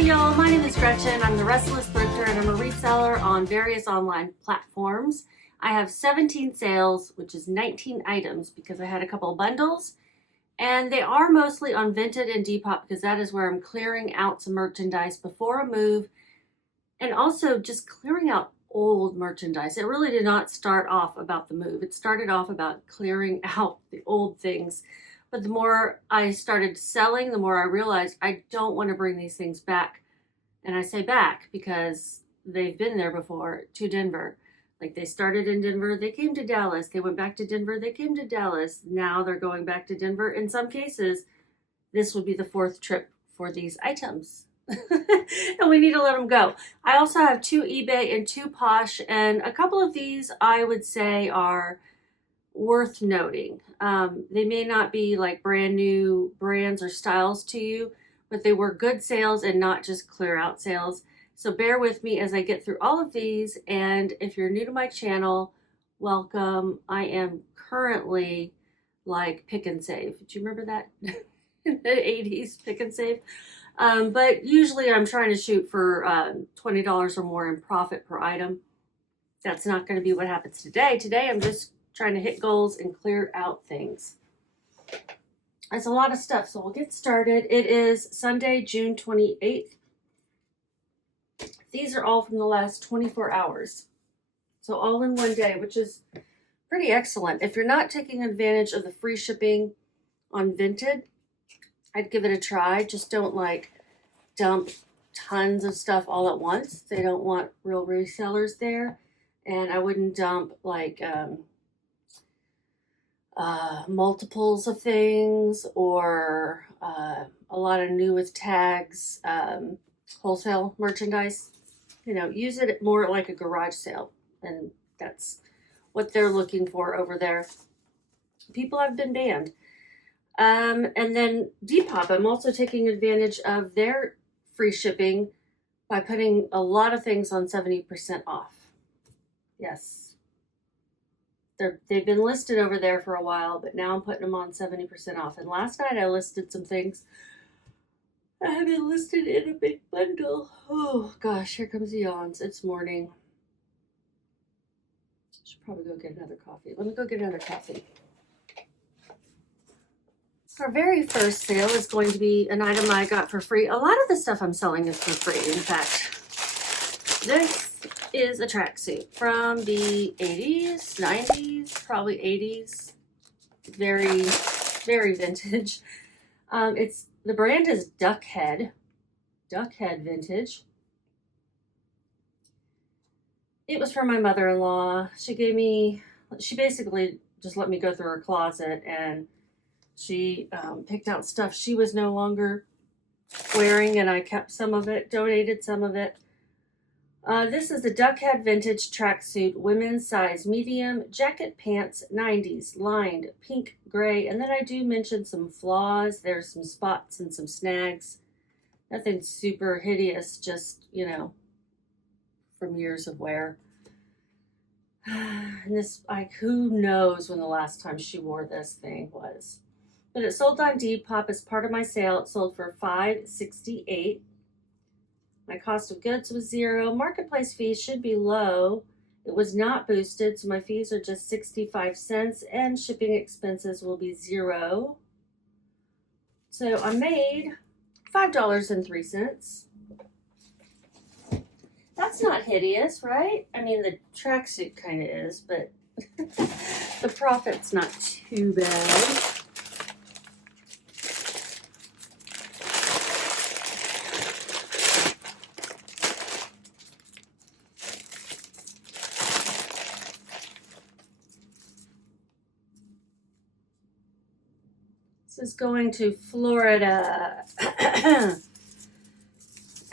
Howdy y'all, my name is Gretchen. I'm the Restless Thrifter and I'm a reseller on various online platforms. I have 17 sales, which is 19 items because I had a couple of bundles, and they are mostly on Vinted and Depop because that is where I'm clearing out some merchandise before a move, and also just clearing out old merchandise. It really did not start off about the move. It started off about clearing out the old things. But the more I started selling, the more I realized I don't want to bring these things back. And I say back because they've been there before, to Denver. Like, they started in Denver, they came to Dallas, they went back to Denver, they came to Dallas. Now they're going back to Denver. In some cases, this would be the fourth trip for these items. And we need to let them go. I also have 2 eBay and 2 Posh, and a couple of these I would say are worth noting. They may not be like brand new brands or styles to you, but they were good sales and not just clear out sales. So bear with me as I get through all of these. And if you're new to my channel, welcome. I am currently like pick and save. Do you remember that? In the 80s, pick and save. But usually I'm trying to shoot for $20 or more in profit per item. That's not going to be what happens today. Today I'm just trying to hit goals and clear out things. That's a lot of stuff, so we'll get started. It is Sunday, June 28th. These are all from the last 24 hours. So all in one day, which is pretty excellent. If you're not taking advantage of the free shipping on Vinted, I'd give it a try. Just don't like dump tons of stuff all at once. They don't want real resellers there. And I wouldn't dump like multiples of things or a lot of new with tags, wholesale merchandise. You know, use it more like a garage sale, and that's what they're looking for over there. People have been banned. And then Depop, I'm also taking advantage of their free shipping by putting a lot of things on 70% off. Yes. They've been listed over there for a while, but now I'm putting them on 70% off. And last night I listed some things I haven't listed in a big bundle. Oh gosh, here comes the yawns. It's morning. Should probably go get another coffee. Let me go get another coffee. Our very first sale is going to be an item I got for free. A lot of the stuff I'm selling is for free, in fact. This is a tracksuit from the 80s, 90s, probably 80s. Very, very vintage. The brand is Duckhead Vintage. It was from my mother-in-law. She basically just let me go through her closet, and she picked out stuff she was no longer wearing, and I kept some of it, donated some of it. This is the Duckhead Vintage Tracksuit, women's size medium, jacket pants, 90s, lined, pink, gray, and then I do mention some flaws. There's some spots and some snags. Nothing super hideous, just, you know, from years of wear. And this, like, who knows when the last time she wore this thing was. But it sold on Depop as part of my sale. It sold for $5.68. My cost of goods was $0. Marketplace fees should be low. It was not boosted, so my fees are just 65 cents, and shipping expenses will be $0. So I made $5.03. That's not hideous, right? I mean, the tracksuit kind of is, but the profit's not too bad. This is going to Florida.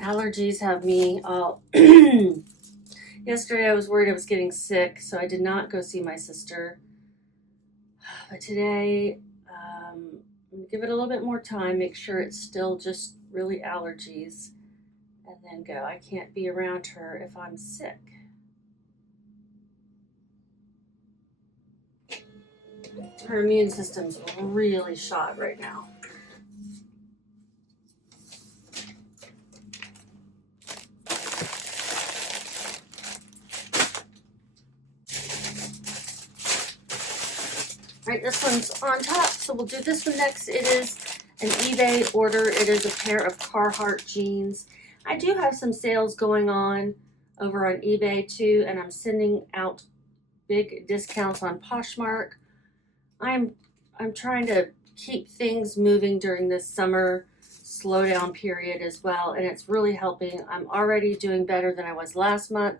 Allergies have me all... Yesterday I was worried I was getting sick, so I did not go see my sister. But today, I'm going to give it a little bit more time, make sure it's still just really allergies, and then go. I can't be around her if I'm sick. Her immune system's really shot right now. All right, this one's on top, so we'll do this one next. It is an eBay order. It is a pair of Carhartt jeans. I do have some sales going on over on eBay too, and I'm sending out big discounts on Poshmark. I'm trying to keep things moving during this summer slowdown period as well, and it's really helping. I'm already doing better than I was last month,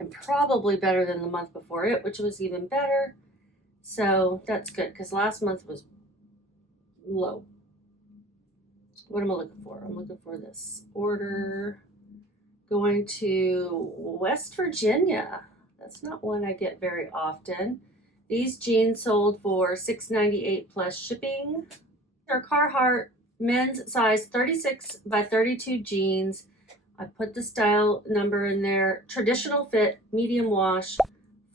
and probably better than the month before it, which was even better. So that's good, because last month was low. What am I looking for? I'm looking for this order going to West Virginia. That's not one I get very often. These jeans sold for $6.98 plus shipping. They're Carhartt men's size 36 by 32 jeans. I put the style number in there. Traditional fit, medium wash,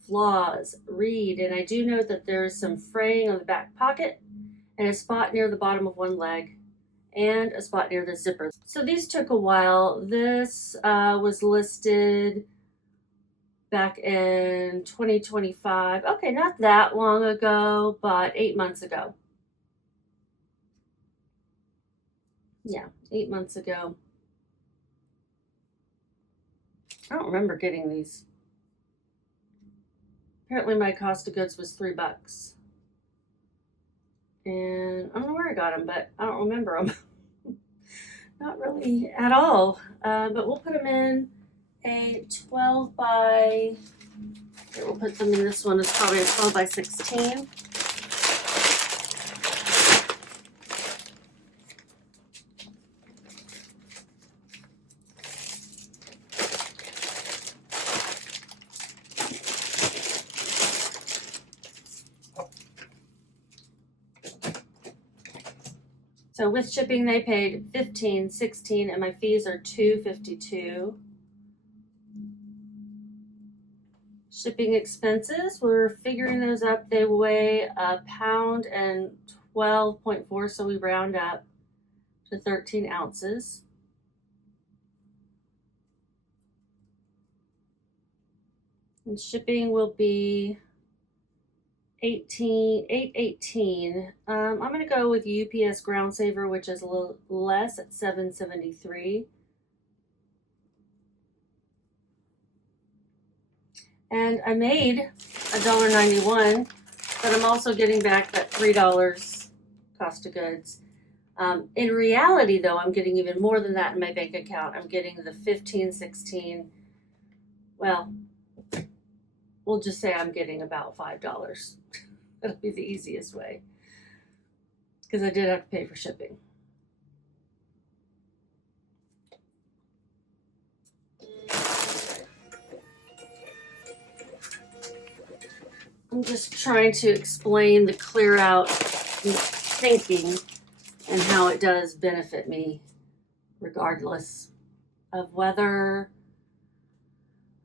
flaws, read. And I do note that there's some fraying on the back pocket and a spot near the bottom of one leg and a spot near the zipper. So these took a while. This was listed back in 2025. Okay, not that long ago, but 8 months ago. Yeah, 8 months ago. I don't remember getting these. Apparently my cost of goods was $3. And I don't know where I got them, but I don't remember them. Not really at all. But we'll put them in a 12 by, here, we'll put them in this one. It's probably a 12 by 16. So with shipping, they paid $15, $16, and my fees are $2.52. Shipping expenses, we're figuring those up. They weigh 1 pound and 12.4, so we round up to 13 ounces. And shipping will be $8.18. I'm going to go with UPS Ground Saver, which is a little less at $7.73. And I made $1.91, but I'm also getting back that $3 cost of goods. In reality, though, I'm getting even more than that in my bank account. I'm getting the $15, $16. Well, we'll just say I'm getting about $5. That'll be the easiest way, because I did have to pay for shipping. I'm just trying to explain the clear out thinking and how it does benefit me regardless of whether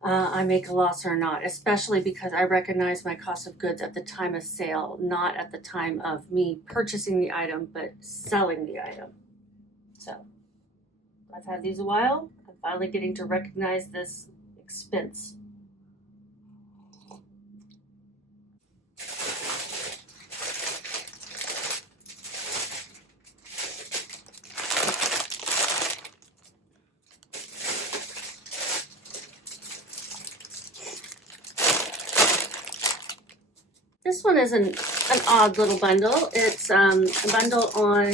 I make a loss or not, especially because I recognize my cost of goods at the time of sale, not at the time of me purchasing the item, but selling the item. So I've had these a while. I'm finally getting to recognize this expense. This one is an odd little bundle. It's a bundle on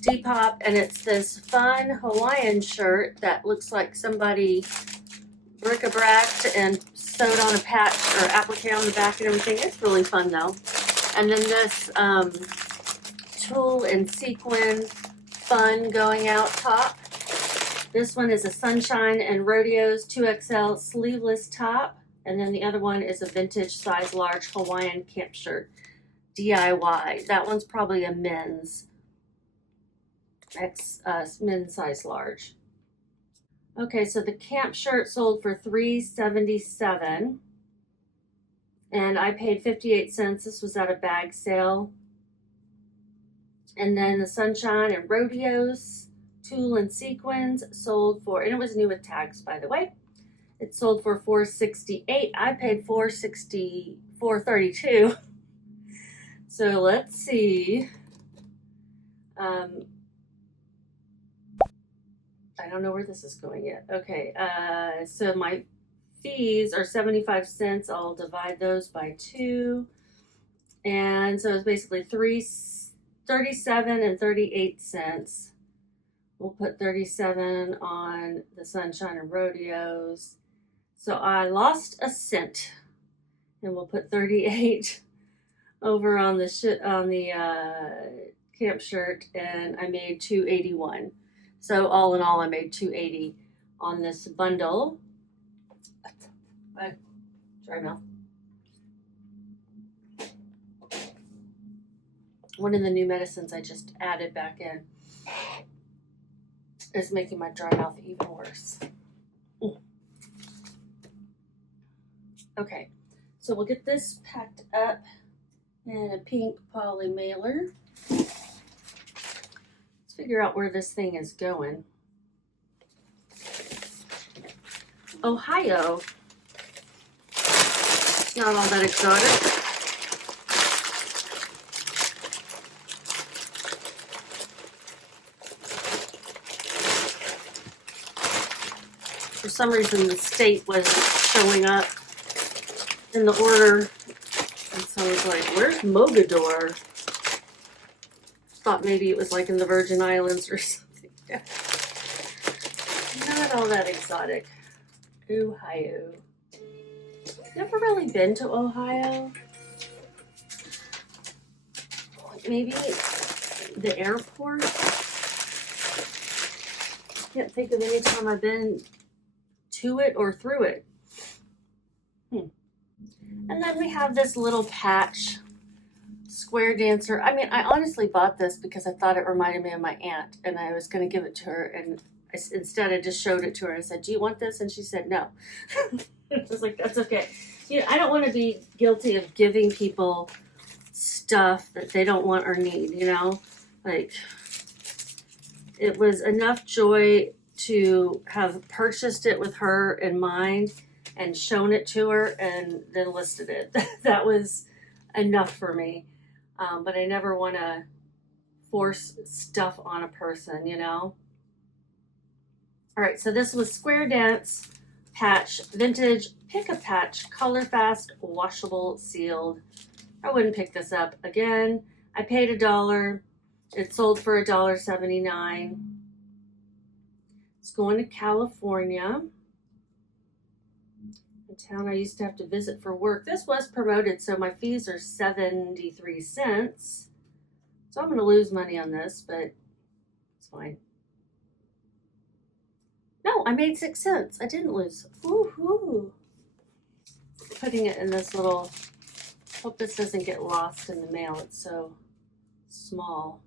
Depop, and it's this fun Hawaiian shirt that looks like somebody bric-a-braced and sewed on a patch or applique on the back and everything. It's really fun though. And then this tulle and sequin fun going out top. This one is a Sunshine and Rodeos 2XL sleeveless top. And then the other one is a vintage size large Hawaiian camp shirt, DIY. That one's probably a men's size large. Okay, so the camp shirt sold for $3.77, and I paid 58 cents. This was at a bag sale. And then the Sunshine and Rodeos tulle and sequins sold for, and it was new with tags, by the way. It sold for $4.68. I paid $4.32. So let's see. I don't know where this is going yet. Okay, so my fees are 75 cents. I'll divide those by 2. And so it's basically 37 and 38 cents. We'll put 37 on the Sunshine and Rodeos. So I lost a cent. And we'll put 38 over on the camp shirt, and I made $2.81. So all in all, I made $2.80 on this bundle. Dry mouth. One of the new medicines I just added back in is making my dry mouth even worse. Okay, so we'll get this packed up in a pink poly mailer. Let's figure out where this thing is going. Ohio. Not all that exotic. For some reason, the state wasn't showing up in the order. And so I was like, where's Mogador? Thought maybe it was like in the Virgin Islands or something. Not all that exotic. Ohio. Never really been to Ohio. Maybe the airport. Can't think of any time I've been to it or through it. And then we have this little patch square dancer. I mean, I honestly bought this because I thought it reminded me of my aunt, and I was going to give it to her, and instead I just showed it to her and I said, do you want this? And she said no. I was like, that's okay. You know, I don't want to be guilty of giving people stuff that they don't want or need, you know? Like, it was enough joy to have purchased it with her in mind and shown it to her and then listed it. That was enough for me. But I never want to force stuff on a person, you know? All right, so this was Square Dance Patch, vintage, pick a patch, color fast, washable, sealed. I wouldn't pick this up again. I paid $1. It sold for $1.79. It's going to California, a town I used to have to visit for work. This was promoted, so my fees are 73 cents. So I'm going to lose money on this, but it's fine. No, I made 6 cents. I didn't lose. Woohoo! Putting it in this little, hope this doesn't get lost in the mail. It's so small.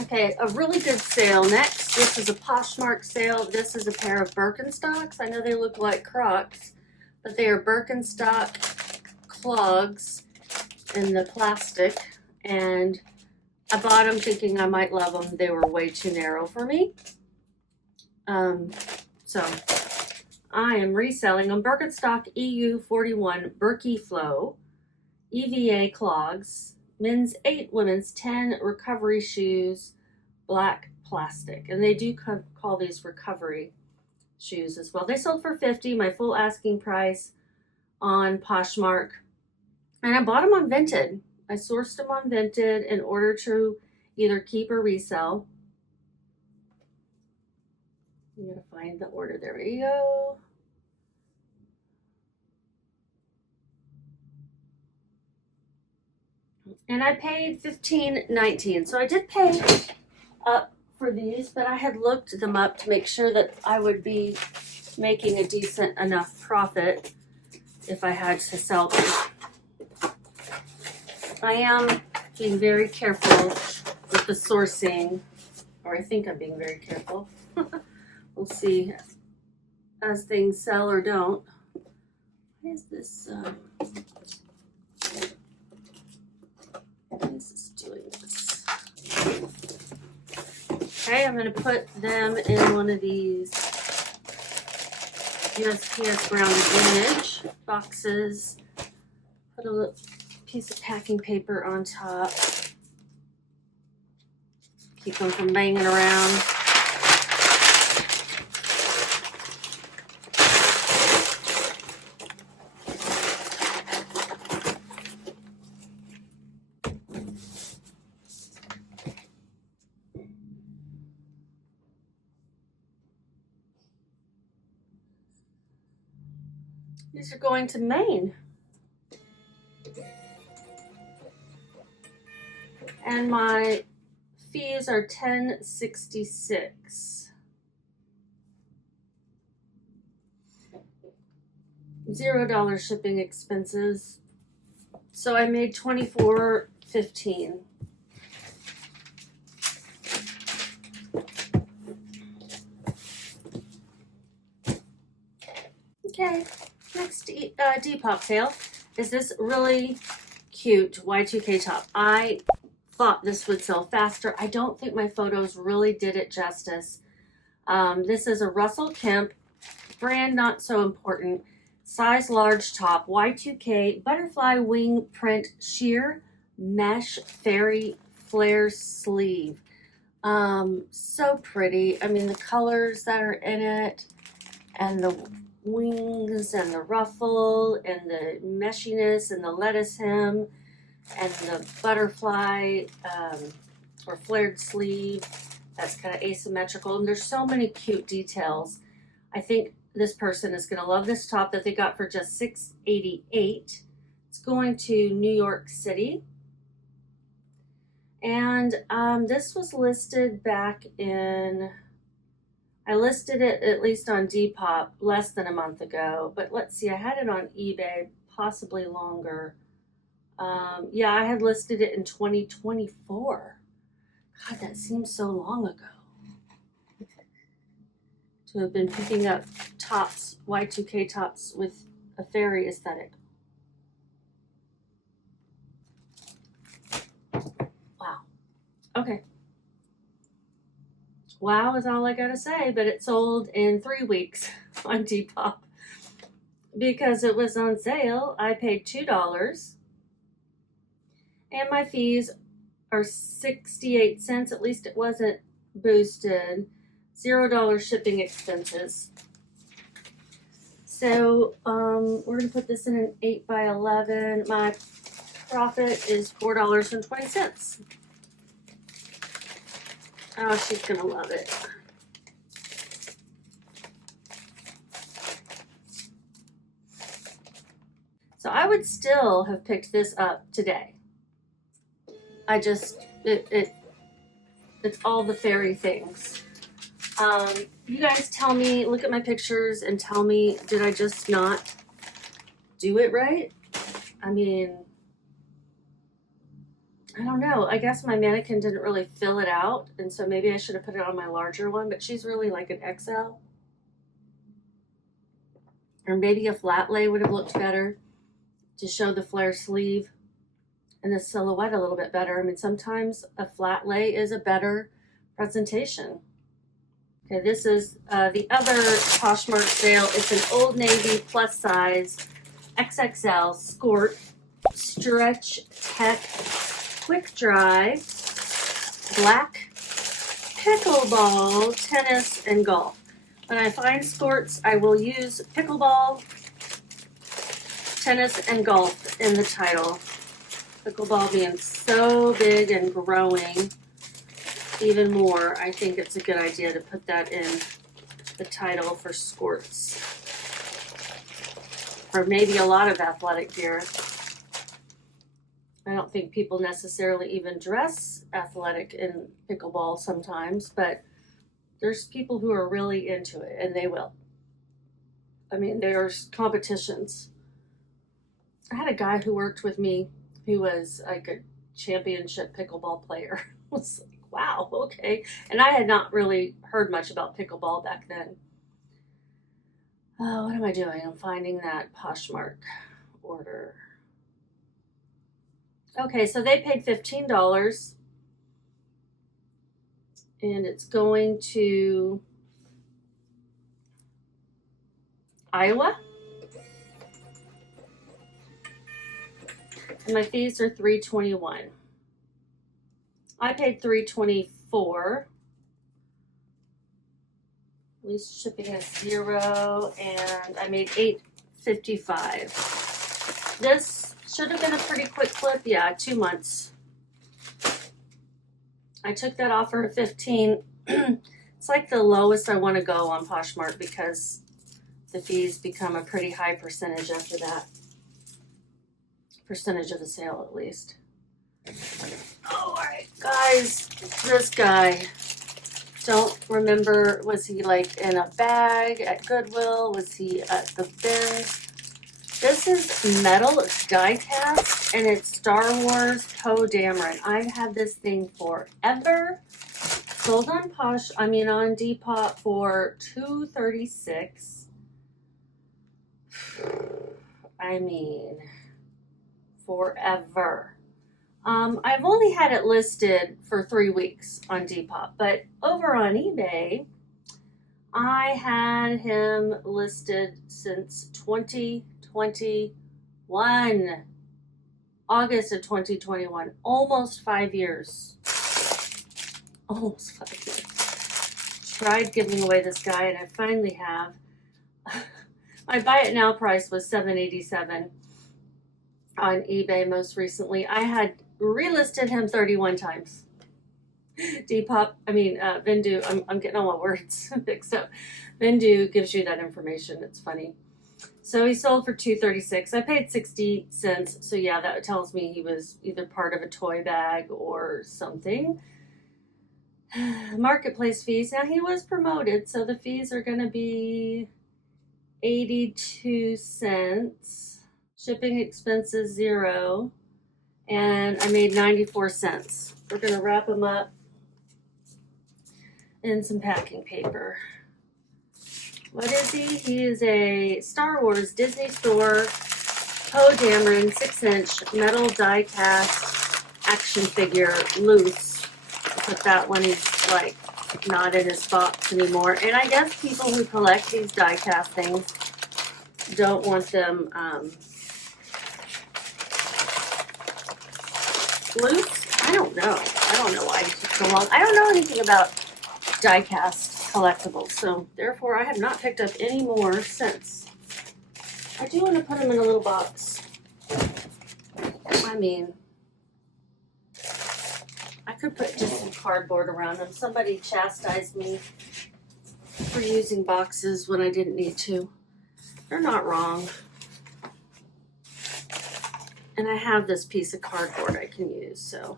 Okay, a really good sale next. This is a Poshmark sale. This is a pair of Birkenstocks. I know they look like Crocs, but they are Birkenstock clogs in the plastic. And I bought them thinking I might love them. They were way too narrow for me. So I am reselling them. Birkenstock EU 41 Berkey Flow EVA clogs. Men's 8, women's 10, recovery shoes, black plastic. And they do call these recovery shoes as well. They sold for $50, my full asking price on Poshmark. And I bought them on Vinted. I sourced them on Vinted in order to either keep or resell. I'm going to find the order. There we go. And I paid $15.19. So I did pay up for these, but I had looked them up to make sure that I would be making a decent enough profit if I had to sell them. I am being very careful with the sourcing, or I think I'm being very careful. We'll see as things sell or don't. What is this? This is doing this. Okay, I'm going to put them in one of these USPS grounded image boxes. Put a little piece of packing paper on top. Keep them from banging around. These are going to Maine. And my fees are $10.66. $0 shipping expenses. So I made $24.15. Okay, next Depop sale is this really cute Y2K top. I thought this would sell faster. I don't think my photos really did it justice. This is a Russell Kemp, brand not so important, size large top, Y2K, butterfly wing print, sheer mesh fairy flare sleeve. So pretty. I mean, the colors that are in it, and the wings, and the ruffle, and the meshiness, and the lettuce hem, and the butterfly or flared sleeve that's kind of asymmetrical. And there's so many cute details. I think this person is going to love this top that they got for just $6.88. It's going to New York City. And this was listed back in, I listed it at least on Depop less than a month ago. But let's see, I had it on eBay possibly longer. Yeah, I had listed it in 2024. God, that seems so long ago. To have been picking up tops, Y2K tops with a fairy aesthetic. Wow. Okay. Wow is all I gotta say, but it sold in 3 weeks on Depop. Because it was on sale, I paid $2. And my fees are 68 cents. At least it wasn't boosted. $0 shipping expenses. So we're going to put this in an 8x11. My profit is $4.20. Oh, she's going to love it. So I would still have picked this up today. I just, it's all the fairy things. You guys tell me, look at my pictures and tell me, did I just not do it right? I mean, I don't know. I guess my mannequin didn't really fill it out, and so maybe I should have put it on my larger one, but she's really like an XL. Or maybe a flat lay would have looked better to show the flare sleeve and the silhouette a little bit better. I mean, sometimes a flat lay is a better presentation. Okay, this is the other Poshmark sale. It's an Old Navy plus size XXL skort stretch tech quick dry black pickleball tennis and golf. When I find skirts, I will use pickleball, tennis, and golf in the title. Pickleball being so big and growing even more, I think it's a good idea to put that in the title for skirts. Or maybe a lot of athletic gear. I don't think people necessarily even dress athletic in pickleball sometimes, but there's people who are really into it, and they will. I mean, there's competitions. I had a guy who worked with me who was like a championship pickleball player. I was like, wow, okay. And I had not really heard much about pickleball back then. Oh, what am I doing? I'm finding that Poshmark order. Okay, so they paid $15 and it's going to Iowa. And my fees are $3.21. I paid $3.24. Least shipping is $0, and I made $8.55. This should have been a pretty quick flip. Yeah, 2 months. I took that offer at 15. It's like the lowest I want to go on Poshmark because the fees become a pretty high percentage after that. Percentage of the sale, at least. Oh, all right, guys, this guy. Don't remember, was he like in a bag at Goodwill? Was he at the bin? This is metal, it's die cast, and it's Star Wars Poe Dameron. I've had this thing forever. Sold on on Depop for $2.36. I mean, forever. I've only had it listed for 3 weeks on Depop, but over on eBay, I had him listed since 2021, August of 2021, almost 5 years. Almost 5 years. Tried giving away this guy, and I finally have. My buy it now price was $7.87 on eBay most recently. I had relisted him 31 times. VENDOO, I'm getting all my words mixed up. VENDOO gives you that information. It's funny. So he sold for $2.36. I paid 60 cents. So yeah, that tells me he was either part of a toy bag or something. Marketplace fees. Now he was promoted, so the fees are going to be 82 cents. Shipping expenses $0. And I made 94 cents. We're going to wrap them up in some packing paper. What is he? He is a Star Wars Disney Store Poe Dameron 6-inch metal die cast action figure, loose. But that one is like not in his box anymore. And I guess people who collect these die cast things don't want them loose? I don't know. I don't know why it took so long. I don't know anything about die cast collectibles, so therefore I have not picked up any more since. I do want to put them in a little box. I mean, I could put just some cardboard around them. Somebody chastised me for using boxes when I didn't need to. They're not wrong. And I have this piece of cardboard I can use, so.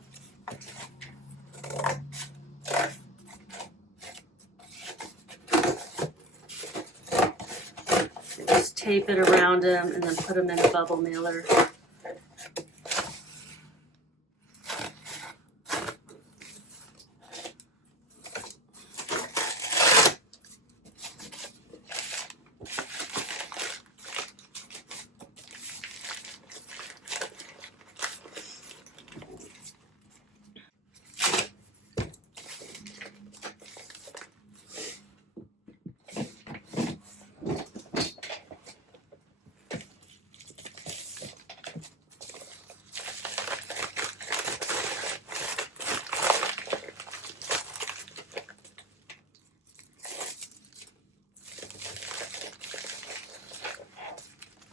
Just tape it around them and then put them in a bubble mailer.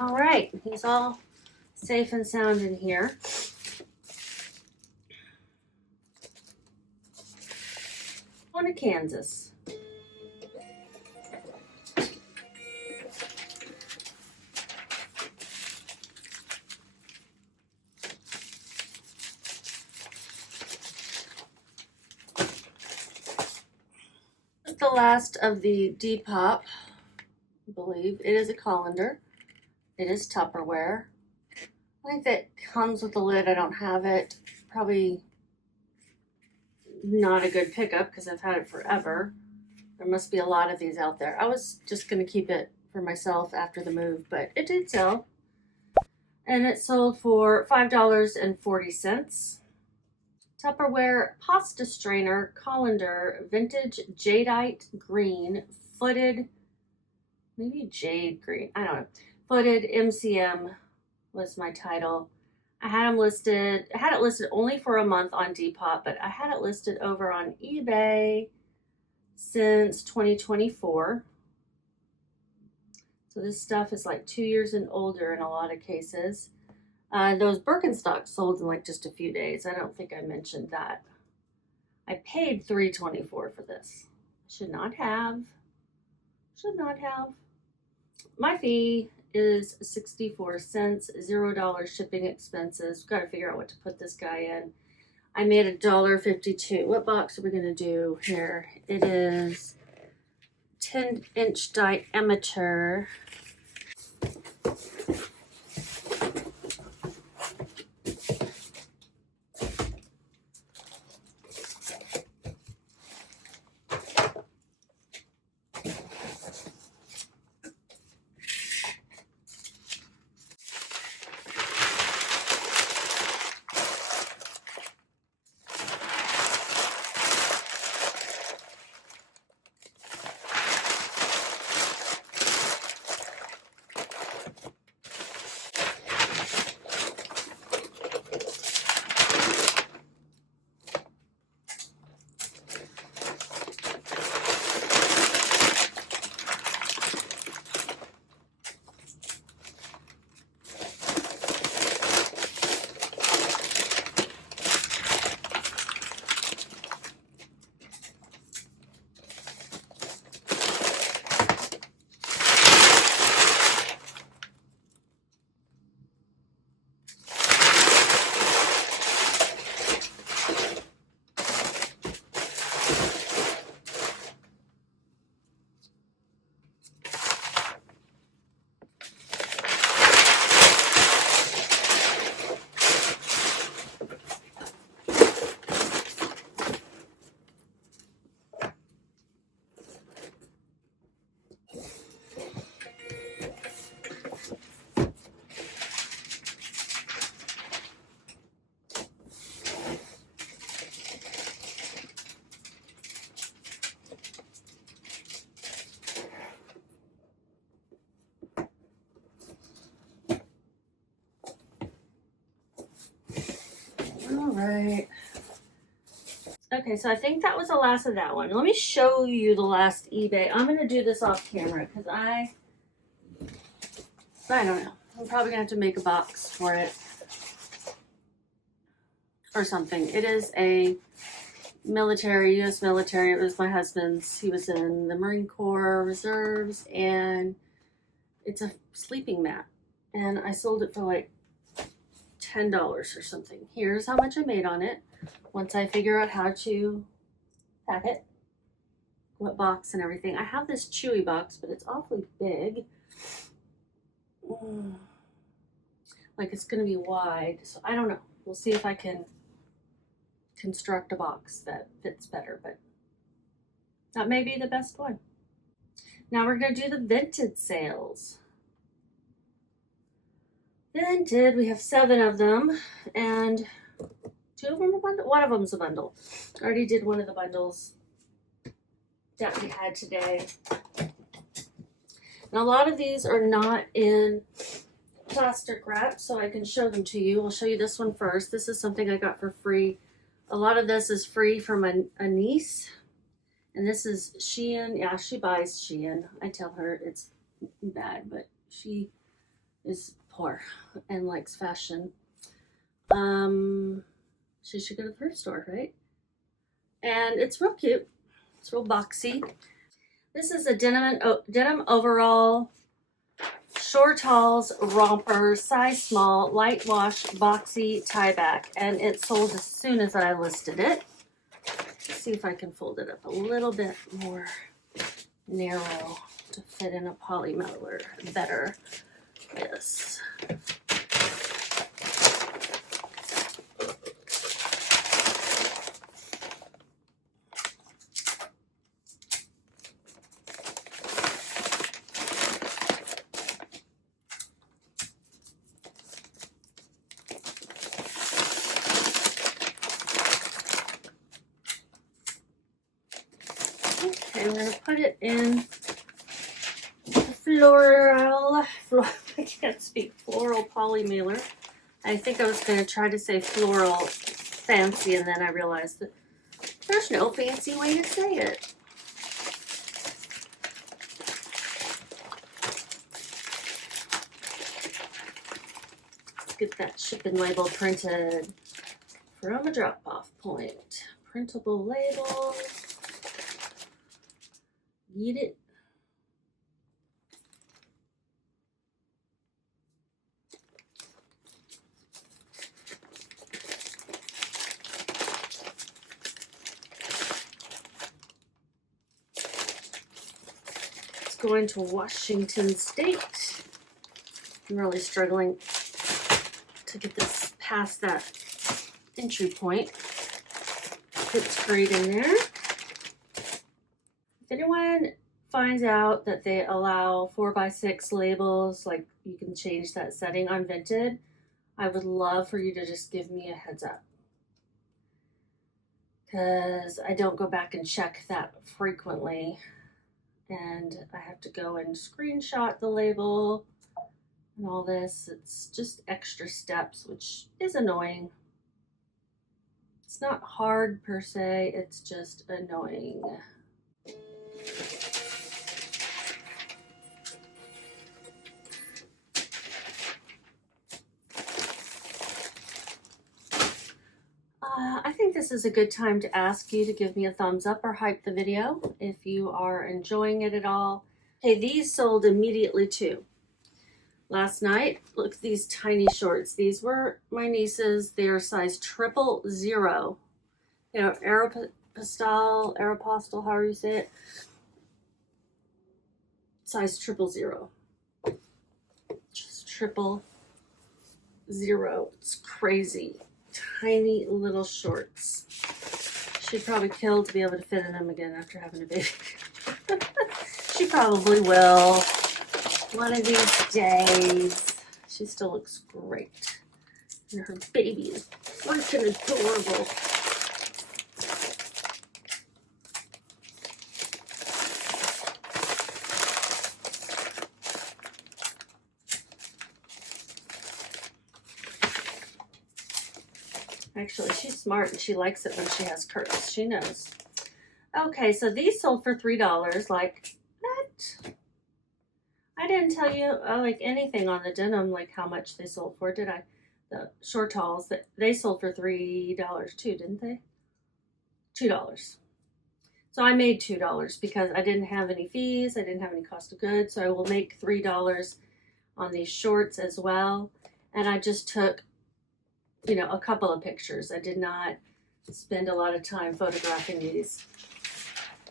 All right, he's all safe and sound in here. Going to Kansas. The last of the Depop, I believe. It is a colander. It is Tupperware. I think that comes with a lid. I don't have it. Probably not a good pickup because I've had it forever. There must be a lot of these out there. I was just going to keep it for myself after the move, but it did sell. and it sold for $5.40. Tupperware pasta strainer colander, vintage jadeite green, footed, maybe jade green, I don't know. Footed MCM was my title. I had it listed only for a month on Depop, but I had it listed over on eBay since 2024. So this stuff is like 2 years and older in a lot of cases. Those Birkenstocks sold in like just a few days. I don't think I mentioned that. I paid $3.24 for this. Should not have. My fee is 64 cents, $0 shipping expenses. Got to figure out what to put this guy in. I made $1.52. What box are we gonna do here? It is 10-inch diameter. All right. Okay, so I think that was the last of that one. Let me show you the last eBay. I'm gonna do this off camera because I don't know. I'm probably gonna have to make a box for it or something. It is a military, US military. It was my husband's. He was in the Marine Corps Reserves, and it's a sleeping mat. And I sold it for like $10 or something. Here's how much I made on it once I figure out how to pack it, what box and everything. I have this Chewy box, but it's awfully big. Like it's gonna be wide, so I don't know. We'll see if I can construct a box that fits better, but that may be the best one. Now we're gonna do the Vinted sales. Vinted, we have 7 of them, and 2 of them are bundle. One of them's a bundle. I already did one of the bundles that we had today. And a lot of these are not in plastic wrap, so I can show them to you. I'll show you this one first. This is something I got for free. A lot of this is free from a niece. And this is Shein. Yeah, she buys Shein. I tell her it's bad, but she is poor and likes fashion. She should go to the thrift store, right? And it's real cute. It's real boxy. This is a denim overall, short hauls, romper, size small, light wash, boxy tie back, and it sold as soon as I listed it. Let's see if I can fold it up a little bit more narrow to fit in a poly mailer better. Yes. Okay, we're going to put it in the floral, I can't speak, floral poly mailer. I think I was going to try to say floral fancy, and then I realized that there's no fancy way to say it. Let's get that shipping label printed from a drop-off point. Printable label. Get it. It's going to Washington State. I'm really struggling to get this past that entry point. Fits great in there. If anyone finds out that they allow 4x6 labels, like you can change that setting on Vinted, I would love for you to just give me a heads up, because I don't go back and check that frequently, and I have to go and screenshot the label and all this. It's just extra steps, which is annoying. It's not hard per se, it's just annoying. I think this is a good time to ask you to give me a thumbs up or hype the video if you are enjoying it at all. Okay, these sold immediately too. Last night, look at these tiny shorts. These were my niece's. They are size 000. You know, Aeropostale, however you say it. Size 000. Just 000. It's crazy. Tiny little shorts. She'd probably kill to be able to fit in them again after having a baby. She probably will. One of these days. She still looks great. And her baby is freaking adorable. Actually, she's smart and she likes it when she has curves. She knows. Okay, so these sold for $3. Like, what? I didn't tell you like anything on the denim, like how much they sold for, did I? The short talls, that they sold for $3 too, didn't they? $2. So I made $2 because I didn't have any fees. I didn't have any cost of goods. So I will make $3 on these shorts as well. And I just took, you know, a couple of pictures. I did not spend a lot of time photographing these.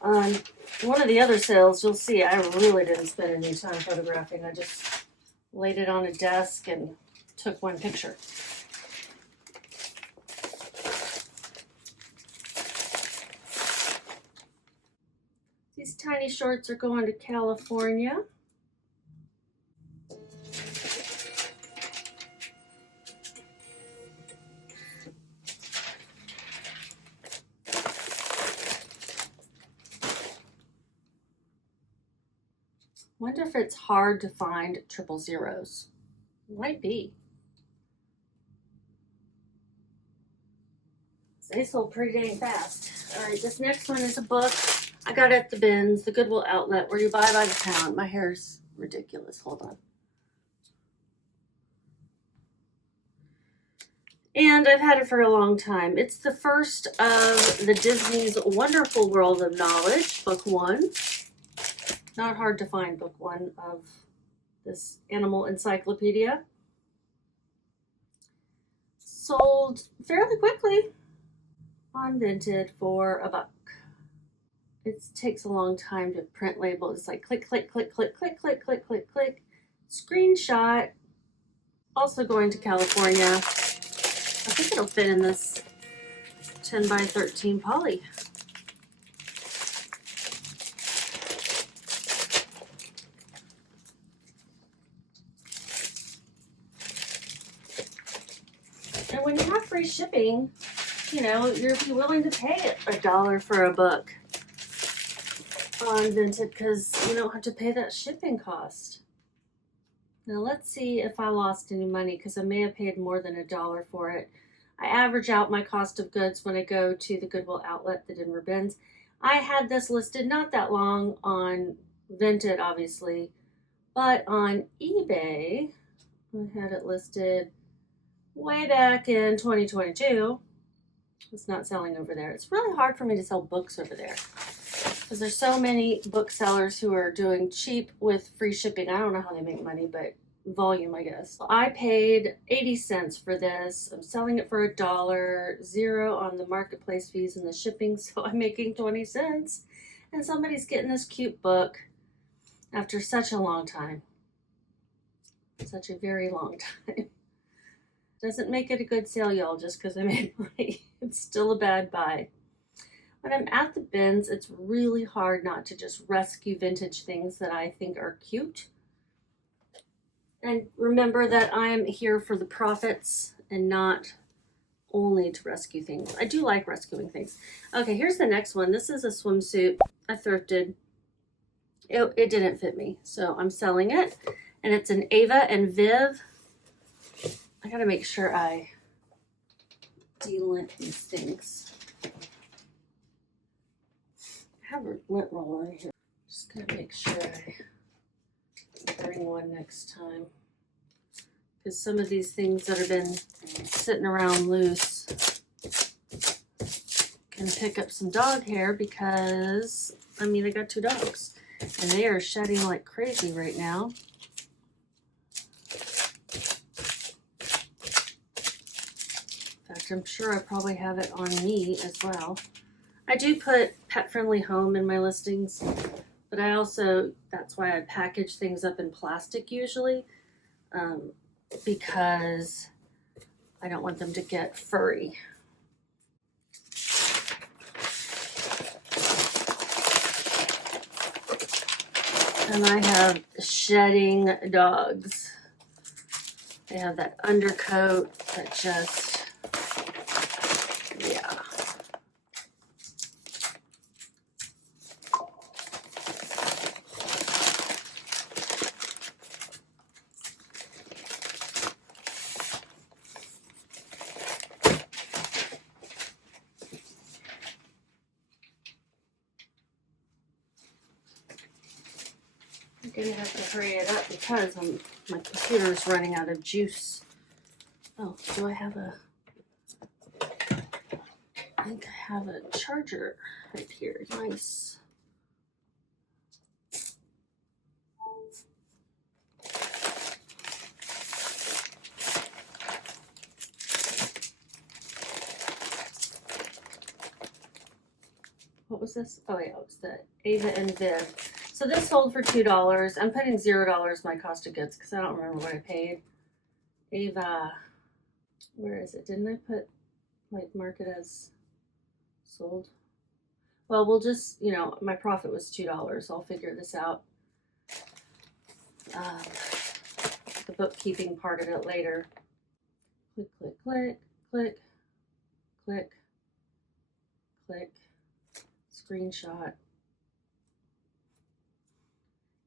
On one of the other sales, you'll see I really didn't spend any time photographing. I just laid it on a desk and took one picture. These tiny shorts are going to California. Wonder if it's hard to find 000s. Might be. They sold pretty dang fast. All right, this next one is a book I got at the bins, the Goodwill outlet, where you buy by the pound. My hair's ridiculous. Hold on. And I've had it for a long time. It's the first of the Disney's Wonderful World of Knowledge, book 1. Not hard to find, book 1 of this animal encyclopedia. Sold fairly quickly on Vinted for $1. It takes a long time to print labels. It's like click, click, click, click, click, click, click, click, click. Screenshot. Also going to California. I think it'll fit in this 10 by 13 poly. And when you have free shipping, you know, you'll be willing to pay $1 for a book. on Vinted because you don't have to pay that shipping cost. Now let's see if I lost any money because I may have paid more than $1 for it. I average out my cost of goods when I go to the Goodwill outlet, the Denver bins. I had this listed not that long on Vinted, obviously, but on eBay, I had it listed way back in 2022. It's not selling over there. It's really hard for me to sell books over there because there's so many booksellers who are doing cheap with free shipping. I don't know how they make money, but volume, I guess. I paid 80 cents for this. I'm selling it for $1, zero on the marketplace fees and the shipping, so I'm making 20 cents. And somebody's getting this cute book after such a long time. Such a very long time. Doesn't make it a good sale, y'all, just because I made money. It's still a bad buy. When I'm at the bins, it's really hard not to just rescue vintage things that I think are cute. And remember that I am here for the profits and not only to rescue things. I do like rescuing things. Okay, here's the next one. This is a swimsuit I thrifted. It didn't fit me, so I'm selling it. And it's an Ava and Viv. I gotta make sure I delint these things. I have a lint roller in here. Just gotta make sure I bring one next time. Because some of these things that have been sitting around loose can pick up some dog hair because, I mean, I got 2 dogs and they are shedding like crazy right now. In fact, I'm sure I probably have it on me as well. I do put pet friendly home in my listings, but I also, that's why I package things up in plastic usually, because I don't want them to get furry. And I have shedding dogs. They have that undercoat that just, yeah. I'm gonna have to hurry it up because my computer is running out of juice. Oh, do I have a, I think I have a charger right here. Nice. What was this? Oh yeah, it was the Ava and Viv. So this sold for $2. I'm putting $0 my cost of goods because I don't remember what I paid. Ava, where is it? Didn't I put, like, mark it as sold? Well, we'll just, you know, my profit was $2. I'll figure this out. The bookkeeping part of it later. Click, click, click, click, click, click, screenshot.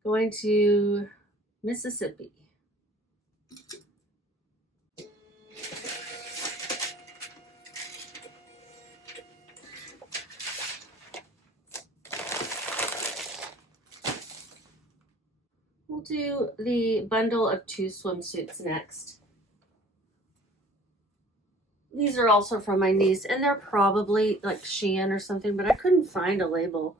Going to Mississippi. We'll do the bundle of 2 swimsuits next. These are also from my niece, and they're probably like Shein or something, but I couldn't find a label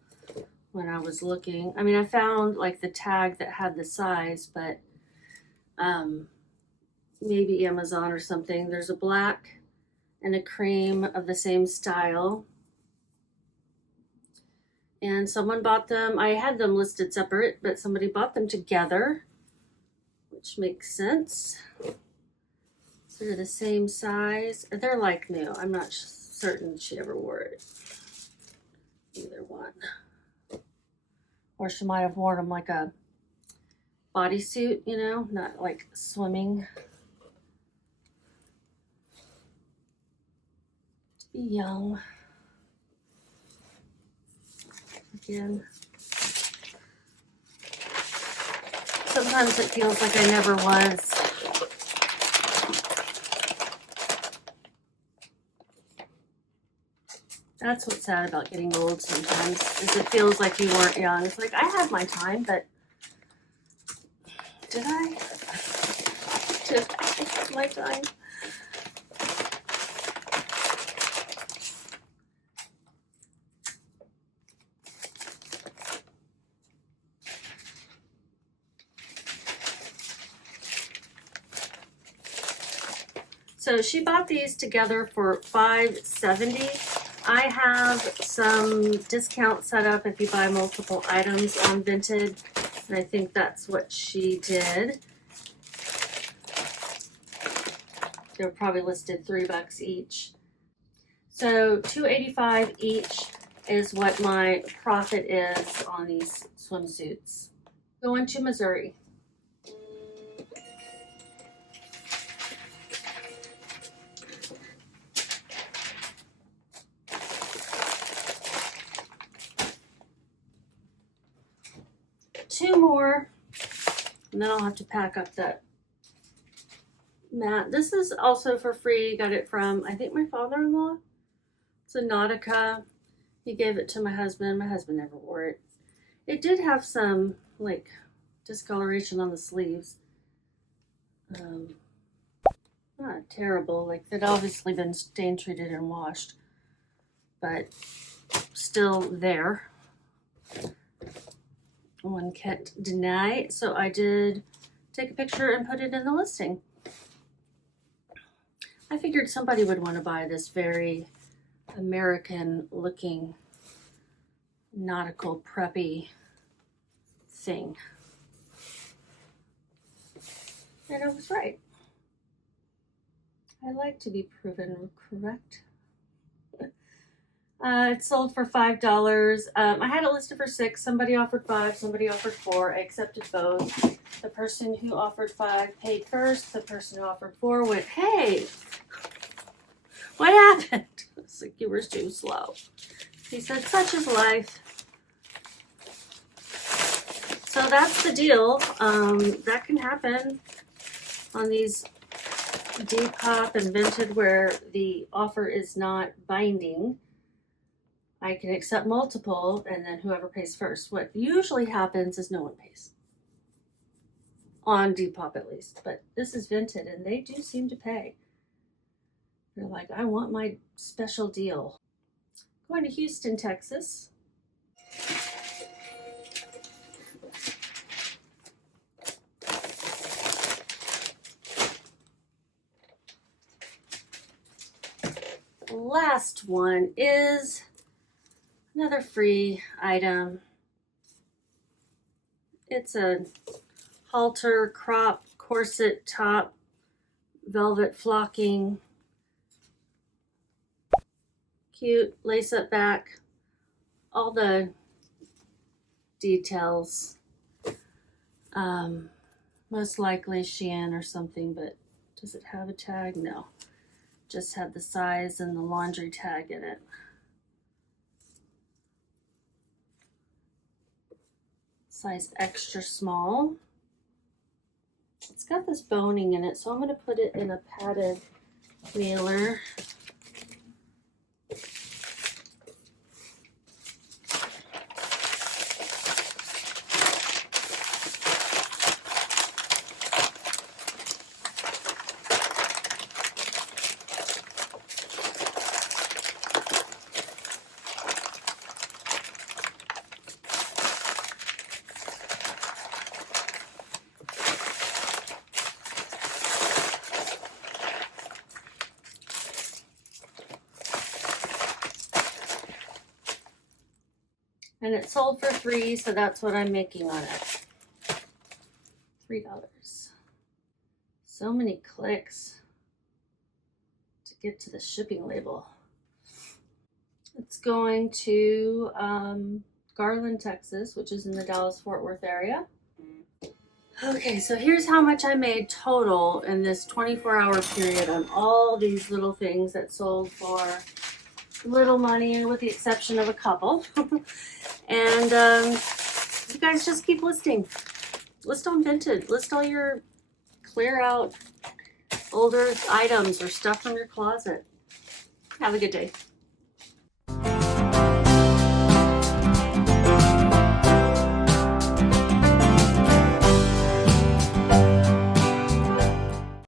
when I was looking. I mean, I found like the tag that had the size, but maybe Amazon or something. There's a black and a cream of the same style. And someone bought them. I had them listed separate, but somebody bought them together, which makes sense. So they're the same size. They're like new. I'm not certain she ever wore it. Either one. Or she might have worn them like a bodysuit, you know, not like swimming. To be young. Again, sometimes it feels like I never was. That's what's sad about getting old sometimes, is it feels like you weren't young. It's like, I had my time, but did I? Did I have my time? So she bought these together for $5.70. I have some discount set up if you buy multiple items on Vinted, and I think that's what she did. They were probably listed $3 each. So $2.85 each is what my profit is on these swimsuits. Going to Missouri. Two more, and then I'll have to pack up that mat. This is also for free. Got it from, I think, my father-in-law. It's a Nautica. He gave it to my husband. My husband never wore it. It did have some, like, discoloration on the sleeves. Not terrible. Like, they'd obviously been stain treated and washed, but still there. One can't deny. So I did take a picture and put it in the listing. I figured somebody would want to buy this very American looking nautical preppy thing. And I was right. I like to be proven correct. It sold for $5. I had it listed for $6. Somebody offered $5. Somebody offered $4. I accepted both. The person who offered $5 paid first. The person who offered $4 went, "Hey, what happened?" It's like, "You were too slow." He said, "Such is life." So that's the deal. That can happen on these Depop and Vinted where the offer is not binding. I can accept multiple, and then whoever pays first. What usually happens is no one pays. On Depop at least. But this is Vinted, and they do seem to pay. They're like, "I want my special deal." Going to Houston, Texas. Last one is another free item. It's a halter crop corset top, velvet flocking, cute lace up back, all the details. Most likely Shein or something, but does it have a tag? No, just had the size and the laundry tag in it. Size extra small. It's got this boning in it, so I'm going to put it in a padded mailer. And it sold for $3, so that's what I'm making on it. $3. So many clicks to get to the shipping label. It's going to Garland, Texas, which is in the Dallas-Fort Worth area. Okay, so here's how much I made total in this 24-hour period on all these little things that sold for little money, with the exception of a couple. And you guys just keep listing. List on Vinted. List all your clear out older items or stuff from your closet. Have a good day.